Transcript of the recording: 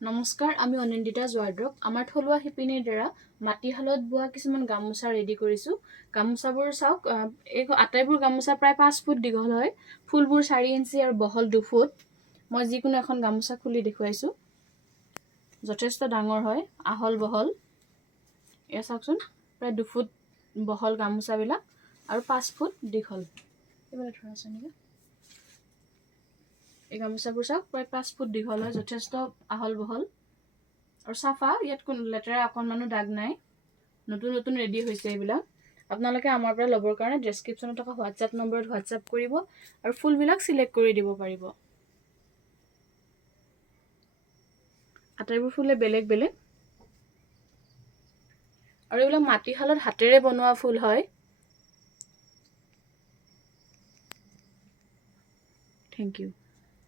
নমস্কাৰ, আমি অনিন্দিতা জোৱাৰদ্ৰক। আমাৰ থলুৱা শিপিনীৰ দ্বাৰা মাটিশালত বোৱা কিছুমান গামোচা ৰেডি কৰিছোঁ। গামোচাবোৰ চাওক, এই আটাইবোৰ গামোচা প্ৰায় 5 ফুট দীঘল হয়। ফুলবোৰ 4 ইঞ্চি আৰু বহল 2 ফুট। মই যিকোনো এখন গামোচা খুলি দেখুৱাইছোঁ। যথেষ্ট ডাঙৰ হয়, আহল বহল। এয়া চাওকচোন, প্ৰায় 2 ফুট বহল গামোচাবিলাক আৰু 5 ফুট দীঘল। এইবিলাক ধৰা আছে নেকি? এই গামোচাবোৰ চাওক, প্ৰায় 5 ফুট দীঘল হয়, যথেষ্ট আহল বহল আৰু চাফা। ইয়াত কোনো লেতেৰা অকণমানো দাগ নাই। নতুন নতুন ৰেডি হৈছে এইবিলাক। আপোনালোকে আমাৰ পৰা ল'বৰ কাৰণে ডেছক্ৰিপশ্যনত থকা হোৱাটছআপ নম্বৰত হোৱাটছআপ কৰিব আৰু ফুলবিলাক চিলেক্ট কৰি দিব পাৰিব। আটাইবোৰ ফুলে বেলেগ বেলেগ আৰু এইবিলাক মাটিশালত হাতেৰে বনোৱা ফুল হয়। Thank U.